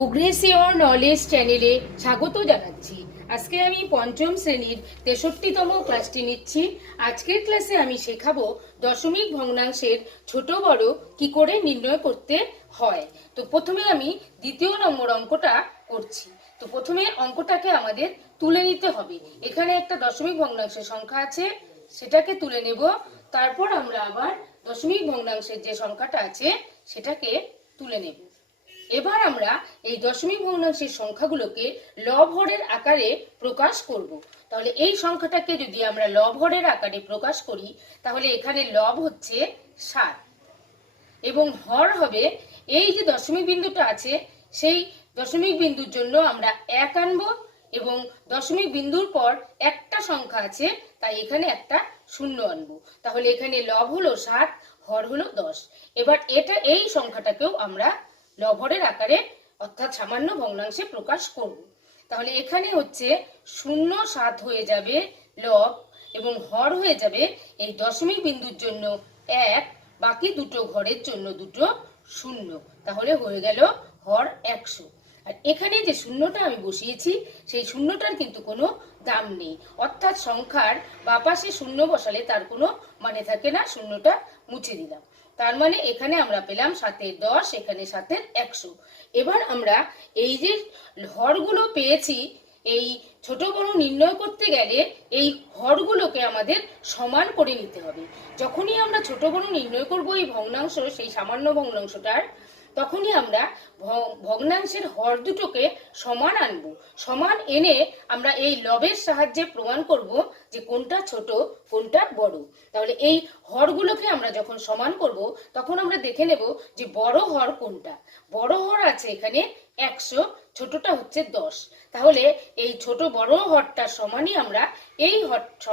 প্রোগ্রেসিওর knowledge চ্যানেলে স্বাগত জানাচ্ছি। আজকে আমি পঞ্চম শ্রেণীর 63তম ক্লাসটি নিচ্ছি। আজকের ক্লাসে আমি শেখাবো দশমিক ভগ্নাংশের ছোট বড় কি করে নির্ণয় করতে হয়। তো প্রথমে আমি দ্বিতীয় নম্বর অঙ্কটা করছি। তো প্রথমে অঙ্কটাকে আমাদের তুলে নিতে হবে। এখানে একটা দশমিক ভগ্নাংশের সংখ্যা আছে, সেটাকে তুলে নেব। তারপর আমরা আবার দশমিক ভগ্নাংশের যে সংখ্যাটা আছে সেটাকে তুলে নেব। এবার আমরা এই দশমিক ভগ্নাংশের সংখ্যাগুলোকে লব হরের আকারে প্রকাশ করব। তাহলে এই সংখ্যাটাকে যদি আমরা লব হরের আকারে প্রকাশ করি, তাহলে এখানে লব হচ্ছে 7 এবং হর হবে এই যে দশমিক বিন্দুটা আছে, সেই দশমিক বিন্দুর জন্য আমরা 1 আনবো এবং দশমিক বিন্দুর পর একটা সংখ্যা আছে, তাই এখানে একটা শূন্য আনবো। তাহলে এখানে লব হলো 7, হর হলো 10। এবার এই সংখ্যাটাকেও আমরা লব হরের আকারে অর্থাৎ সামান্য ভগ্নাংশে প্রকাশ করব। তাহলে এখানে হচ্ছে 0 7 হয়ে যাবে লব এবং হর হয়ে যাবে এই দশমিক বিন্দুর জন্য 1, বাকি দুটো ঘরের জন্য দুটো 0। তাহলে হয়ে গেল হর 100। আর এখানে যে শূন্যটা আমি বসিয়েছি, সেই শূন্যটার কিন্তু কোনো দাম নেই, অর্থাৎ সংখ্যার বাঁ পাশে শূন্য বসালে তার কোনো মানে থাকে না, শূন্যটা মুছে দিলাম। তার মানে এখানে আমরা পেলাম 7 10, এখানে 7 100। এবার আমরা এই যে হরগুলো পেয়েছি, এই ছোট বড় নির্ণয় করতে গেলে এই হরগুলোকে আমাদের সমান করে নিতে হবে। যখনই আমরা ছোট বড় নির্ণয় করব এই ভগ্নাংশ, সেই সামান্য ভগ্নাংশটার, তখনই আমরা ভগ্নাংশের হর দুটোকে সমান আনবো। সমান এনে আমরা এই লবের সাহায্যে প্রমাণ করব যে কোনটা ছোট কোনটা বড়। তাহলে এই হরগুলোকে আমরা যখন সমান করব, তখন আমরা দেখে নেব যে বড় হর কোনটা। বড় হর আছে এখানে 100, ছোটটা হচ্ছে 10। তাহলে এই ছোট বড় হরটার সমানই আমরা এই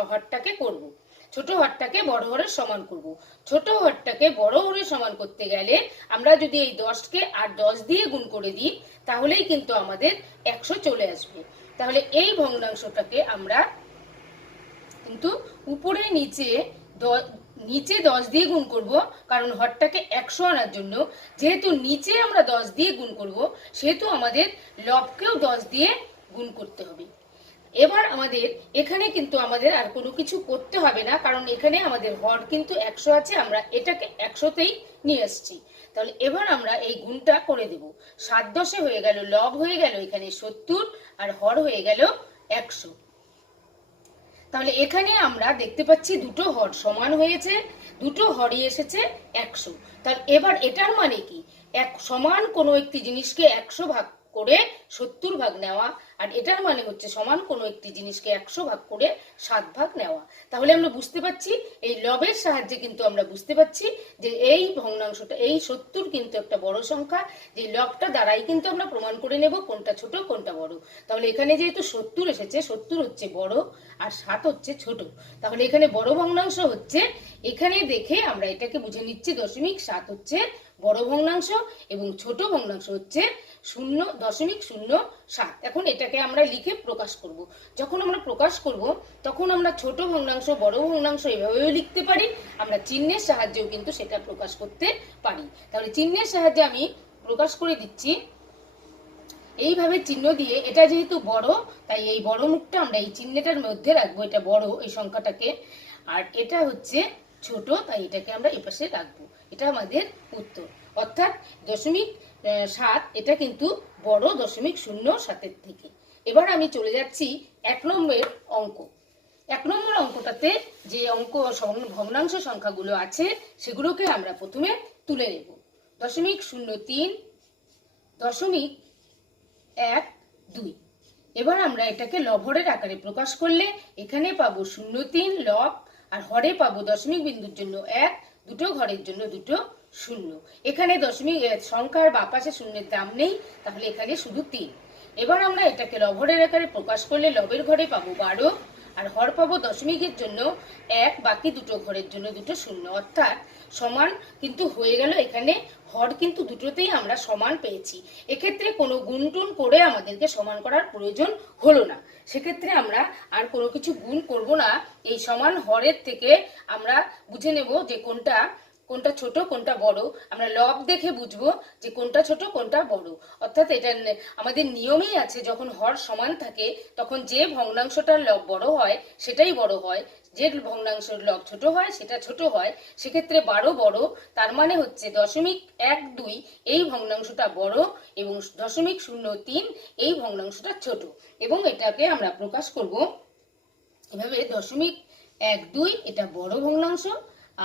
হরটাকে করব। ছোট হরটাকে বড় হরের সমান করব। ছোট হরটাকে বড় হরের সমান করতে গেলে আমরা যদি এই 10কে আর 10 দিয়ে গুণ করে দিই, তাহলেই কিন্তু আমাদের 100 চলে আসবে। তাহলে এই ভগ্নাংশটাকে আমরা কিন্তু উপরে নিচে 10 দিয়ে গুণ করব, কারণ হরটাকে 100 আনার জন্য। যেহেতু নিচে আমরা 10 দিয়ে গুণ করব, সেহেতু আমাদের লবকেও 10 দিয়ে গুণ করতে হবে। এবার আমাদের এখানে কিন্তু আমাদের আর কোনো কিছু করতে হবে না, কারণ এখানে আমাদের হর কিন্তু 100 আছে, আমরা এটাকে 100তেই নিয়ে আসছি। তাহলে এবার আমরা এই গুণটা করে দেব। 7 10 হয়ে গেল, লব হয়ে গেল এখানে 70 আর হর হয়ে গেল 100। তাহলে এখানে আমরা দেখতে পাচ্ছি দুটো হর সমান হয়েছে, দুটো হরই এসেছে 100। তাহলে এবার এটার মানে কি, এক সমান কোনো একটি জিনিসকে 100 ভাগ করে 70 ভাগ নেওয়া, আর এটার মানে হচ্ছে সমান কোনো একটি জিনিসকে 100 ভাগ করে 7 ভাগ নেওয়া। তাহলে আমরা বুঝতে পাচ্ছি, এই লবের সাহায্যে কিন্তু আমরা বুঝতে পাচ্ছি যে এই ভগ্নাংশটা, এই 70 কিন্তু একটা বড় সংখ্যা। যে লবটা দ্বারাই কিন্তু আমরা প্রমাণ করে নেব কোনটা ছোট কোনটা বড়। তাহলে এখানে যেহেতু 70 এসেছে, 70 হচ্ছে বড় আর 7 হচ্ছে ছোট। তাহলে এখানে বড় ভগ্নাংশ হচ্ছে, এখানে দেখে আমরা এটাকে বুঝে নিচ্ছি 0.7 হচ্ছে বড় ভগ্নাংশ এবং ছোট ভগ্নাংশ হচ্ছে 0.07। এখন এটাকে আমরা লিখে প্রকাশ করব। যখন আমরা প্রকাশ করব, তখন আমরা ছোট ভগ্নাংশ বড় ভগ্নাংশ এভাবেও লিখতে পারি, আমরা চিহ্নের সাহায্যেও কিন্তু সেটা প্রকাশ করতে পারি। তাহলে চিহ্নের সাহায্যে আমি প্রকাশ করে দিচ্ছি। এইভাবে চিহ্ন দিয়ে, এটা যেহেতু বড়, তাই এই বড় মুখটা আমরা এই চিহ্নটার মধ্যে রাখবো, এটা বড় এই সংখ্যাটাকে, আর এটা হচ্ছে ছোট, তাই এটাকে আমরা এপাশে রাখবো। এটা আমাদের উত্তর, অর্থাৎ 0.7 এটা কিন্তু বড় 0.07 থেকে। এবার আমি চলে যাচ্ছি 1 নম্বরের অঙ্ক। 1 নম্বর অঙ্কটাতে যে ভগ্নাংশ সংখ্যাগুলো আছে, সেগুলোকে আমরা প্রথমে তুলে নেব। 0.03, 0.1 2। এবার আমরা এটাকে লব হরের আকারে প্রকাশ করলে এখানে পাবো 0.3 লব, আর হরে পাবো দশমিক বিন্দুর জন্য 1, দুটো ঘরের জন্য দুটো 0। এখানে দশমিক সংখ্যার বাঁ পাশে শূন্যের দাম নেই, তাহলে এখানে শুধু 3। এবার আমরা এটাকে লব হরের আকারে প্রকাশ করলে লবের ঘরে পাবো 12, আর হর পাবো দশমিকের জন্য 1, বাকি দুটো ঘরের জন্য দুটো 0, অর্থাৎ সমান কিন্তু হয়ে গেল। এখানে হর কিন্তু দুটোতেই আমরা সমান পেয়েছি। এক্ষেত্রে কোনো গুণটুন করে আমাদেরকে সমান করার প্রয়োজন হলো না। সেক্ষেত্রে আমরা আর কোনো কিছু গুণ করব না। এই সমান হরের থেকে আমরা বুঝে নেব যে কোনটা কোনটা ছোট কোনটা বড় আমরা লব দেখে বুঝবো যে কোনটা ছোট কোনটা বড়। অর্থাৎ এটা আমাদের নিয়মেই আছে, যখন হর সমান থাকে তখন যে ভগ্নাংশটার লব বড় হয় সেটাই বড় হয়, যে ভগ্নাংশের লব ছোট হয় সেটা ছোট হয়। সেক্ষেত্রে 12 বড়, তার মানে হচ্ছে 0.12 এই ভগ্নাংশটা বড় এবং 0.03 এই ভগ্নাংশটা ছোট। এবং এটাকে আমরা প্রকাশ করব এভাবে 0.12 এটা বড় ভগ্নাংশ,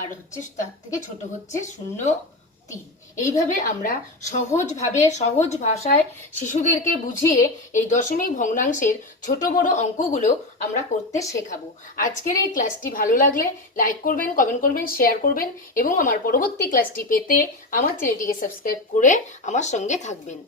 আর হচ্ছে তার থেকে ছোট হচ্ছে 0.3। এইভাবে আমরা সহজ ভাষায় শিশুদেরকে বুঝিয়ে এই দশমিক ভগ্নাংশের ছোট বড় অঙ্কগুলো আমরা করতে শেখাবো। আজকের এই ক্লাসটি ভালো লাগলে লাইক করবেন, কমেন্ট করবেন, শেয়ার করবেন এবং আমার পরবর্তী ক্লাসটি পেতে আমার চ্যানেলটিকে সাবস্ক্রাইব করে আমার সঙ্গে থাকবেন।